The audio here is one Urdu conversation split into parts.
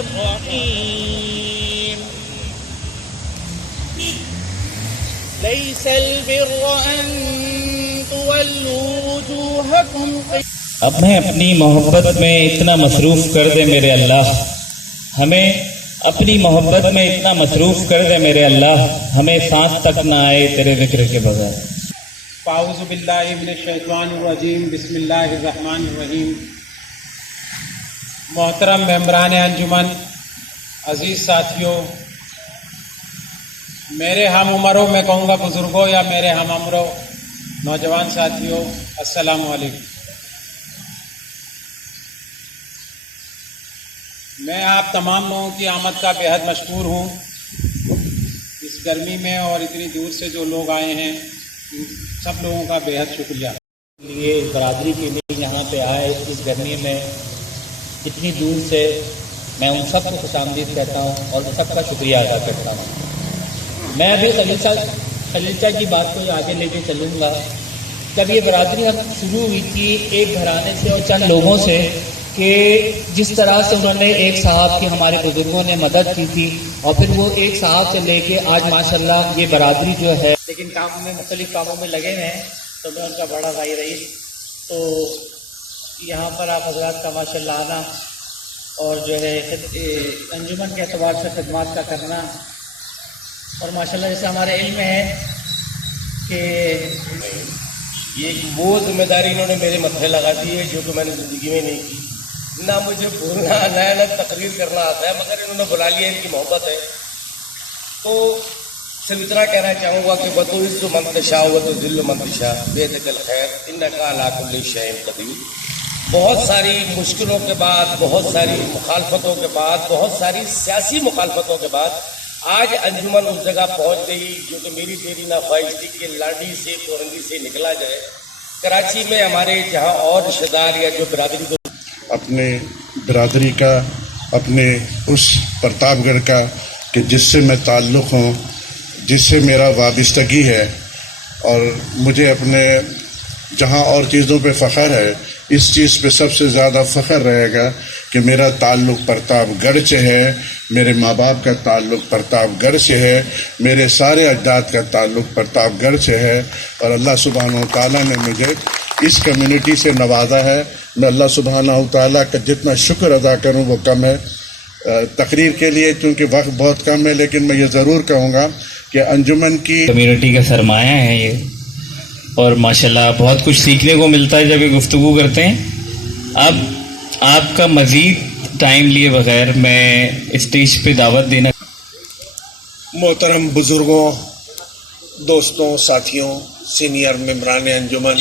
الرحيم ليس البر أن تولوا وجوهكم اب ہمیں اپنی محبت میں اتنا مصروف کر دے میرے اللہ، ہمیں اپنی محبت میں اتنا مصروف کر دے میرے اللہ، ہمیں سانس تک نہ آئے تیرے ذکر کے بغیر۔ اعوذ باللہ من الشیطان الرجیم، بسم اللہ الرحمن الرحیم۔ محترم ممبران انجمن، عزیز ساتھیوں، میرے ہم عمروں میں کہوں گا بزرگوں یا میرے ہم عمروں نوجوان ساتھیوں، السلام علیکم۔ میں آپ تمام لوگوں کی آمد کا بےحد مشکور ہوں۔ اس گرمی میں اور اتنی دور سے جو لوگ آئے ہیں، سب لوگوں کا بےحد شکریہ۔ یہ اس برادری کے لیے یہاں پہ آئے اس گرمی میں اتنی دور سے، میں ان سب کو خوش آمدید کہتا ہوں اور ان سب کا شکریہ ادا کرتا ہوں۔ میں ابھی خلیلچہ کی بات کو آگے لے کے چلوں گا۔ جب یہ برادری ہم شروع ہوئی تھی ایک گھرانے سے اور چند لوگوں سے، کہ جس طرح سے انہوں نے ایک صاحب کی ہمارے بزرگوں نے مدد کی تھی اور پھر وہ ایک صاحب سے لے کے آج ماشاءاللہ یہ برادری جو ہے، لیکن کاموں میں مختلف کاموں میں لگے ہیں، تو میں ان کا بڑا بھائی رئیس، تو یہاں پر آپ حضرات کا ماشاءاللہ آنا اور جو ہے انجمن کے اعتبار سے خدمات کا کرنا، اور ماشاءاللہ جیسے ہمارے علم میں ہے کہ یہ وہ ذمہ داری انہوں نے میرے ماتھے لگا دی ہے جو کہ میں نے زندگی میں نہیں کی۔ نہ مجھے بولنا نہ تقریر کرنا آتا ہے، مگر انہوں نے بلا لیا، ان کی محبت ہے۔ تو صرف اتنا کہنا چاہوں گا کہ وَتُعِزُّ مَن تَشَاءُ وَتُذِلُّ مَن تَشَاءُ بِيَدِكَ الْخَيْرُ إِنَّكَ عَلَىٰ كُلِّ شَيْءٍ قَدِيرٌ۔ بہت ساری مشکلوں کے بعد، بہت ساری مخالفتوں کے بعد، بہت ساری سیاسی مخالفتوں کے بعد آج انجمن اس جگہ پہنچ گئی جو کہ میری تیری نہ خواہش تھی کہ لاڈی سے کورنگی سے نکلا جائے۔ کراچی میں ہمارے جہاں اور رشتہ دار یا جو برادری کو اپنے برادری کا، اپنے اس پرتاپ گڑھ کا کہ جس سے میں تعلق ہوں، جس سے میرا وابستگی ہے، اور مجھے اپنے جہاں اور چیزوں پہ فخر ہے، اس چیز پہ سب سے زیادہ فخر رہے گا کہ میرا تعلق پرتاپ گڑھ سے ہے، میرے ماں باپ کا تعلق پرتاپ گڑھ سے ہے، میرے سارے اجداد کا تعلق پرتاپ گڑھ سے ہے، اور اللہ سبحانہ و تعالیٰ نے مجھے اس کمیونٹی سے نوازا ہے۔ میں اللہ سبحانہ و تعالیٰ کا جتنا شکر ادا کروں وہ کم ہے۔ تقریر کے لیے چونکہ وقت بہت کم ہے، لیکن میں یہ ضرور کہوں گا کہ انجمن کی کمیونٹی کا سرمایہ ہے یہ، اور ماشاءاللہ بہت کچھ سیکھنے کو ملتا ہے جب یہ گفتگو کرتے ہیں۔ اب آپ کا مزید ٹائم لیے بغیر میں اسٹیج پہ دعوت دینا۔ محترم بزرگوں، دوستوں، ساتھیوں، سینئر ممبران انجمن،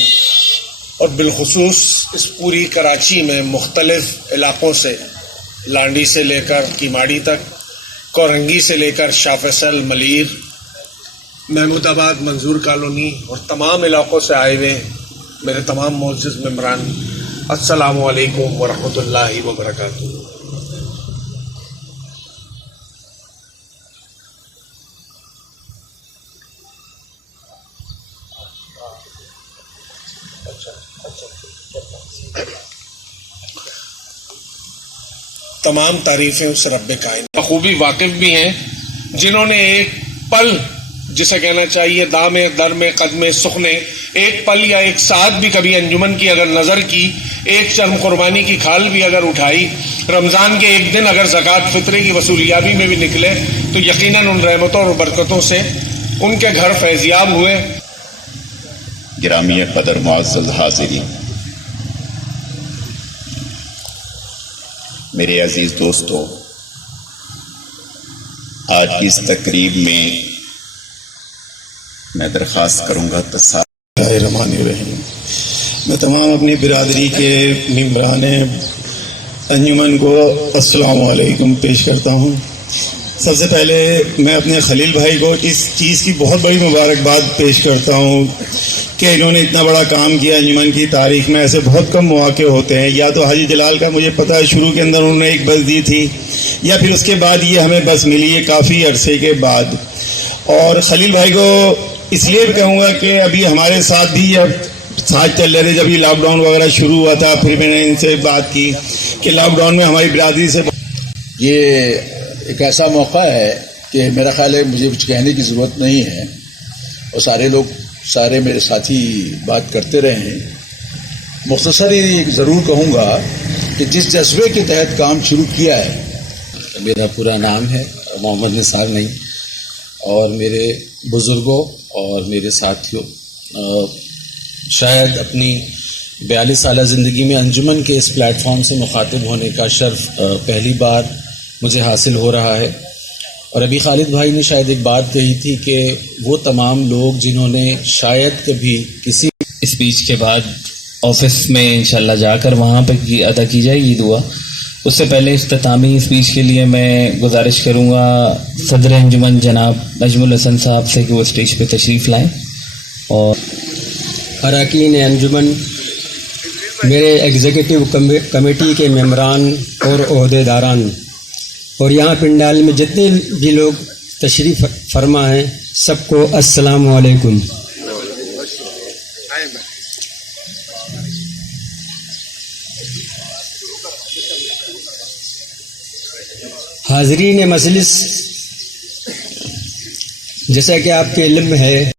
اور بالخصوص اس پوری کراچی میں مختلف علاقوں سے، لانڈی سے لے کر کیماڑی تک، کورنگی سے لے کر شاہ فیصل، ملیر، محمود آباد، منظور کالونی اور تمام علاقوں سے آئے ہوئے میرے تمام معزز ممبران، السلام علیکم ورحمۃ اللہ وبرکاتہ۔ تمام تعریفیں اس رب کائنات بخوبی واقف بھی ہیں جنہوں نے ایک پل، جسے کہنا چاہیے دام درم قدم سخنے، ایک پل یا ایک ساتھ بھی کبھی انجمن کی اگر نظر کی، ایک چرم قربانی کی کھال بھی اگر اٹھائی، رمضان کے ایک دن اگر زکوٰۃ فطرے کی وصولیابی میں بھی نکلے، تو یقیناً ان رحمتوں اور برکتوں سے ان کے گھر فیضیاب ہوئے۔ گرامی قدر معزز حاضرین، میرے عزیز دوستو، آج کی اس تقریب میں درخواست کروں گا الرحمن الرحیم۔ میں تمام اپنی برادری کے ممبران انجمن کو السلام علیکم پیش کرتا ہوں۔ سب سے پہلے میں اپنے خلیل بھائی کو اس چیز کی بہت بڑی مبارکباد پیش کرتا ہوں کہ انہوں نے اتنا بڑا کام کیا۔ انجمن کی تاریخ میں ایسے بہت کم مواقع ہوتے ہیں، یا تو حاجی جلال کا مجھے پتہ ہے شروع کے اندر انہوں نے ایک بس دی تھی، یا پھر اس کے بعد یہ ہمیں بس ملی ہے کافی عرصے کے بعد۔ اور خلیل بھائی کو اس لیے بھی کہوں گا کہ ابھی ہمارے ساتھ بھی اب ساتھ چل رہے تھے جب یہ لاک ڈاؤن وغیرہ شروع ہوا تھا، پھر میں نے ان سے بات کی کہ لاک ڈاؤن میں ہماری برادری سے یہ ایک ایسا موقع ہے کہ میرا خیال ہے مجھے کچھ کہنے کی ضرورت نہیں ہے، اور سارے میرے ساتھی بات کرتے رہے ہیں۔ مختصر ہی ضرور کہوں گا کہ جس جذبے کے تحت کام شروع کیا ہے، میرا پورا نام ہے محمد نثار نعیم، اور میرے بزرگوں اور میرے ساتھیوں شاید اپنی 42 سالہ زندگی میں انجمن کے اس پلیٹ فارم سے مخاطب ہونے کا شرف پہلی بار مجھے حاصل ہو رہا ہے۔ اور ابھی خالد بھائی نے شاید ایک بات کہی تھی کہ وہ تمام لوگ جنہوں نے شاید کبھی کسی اسپیچ کے بعد آفس میں انشاءاللہ جا کر وہاں پہ ادا کی جائے گی دعا، اس سے پہلے اختتامی اسپیچ کے لیے میں گزارش کروں گا صدر انجمن جناب نجم الحسن صاحب سے کہ وہ اسٹیج پہ تشریف لائیں۔ اور اراکین انجمن، میرے ایگزیکٹو کمیٹی کے ممبران اور عہدیداران، اور یہاں پنڈال میں جتنے بھی لوگ تشریف فرما ہیں، سب کو السلام علیکم۔ حاضرین مجلس، جیسا کہ آپ کے علم ہے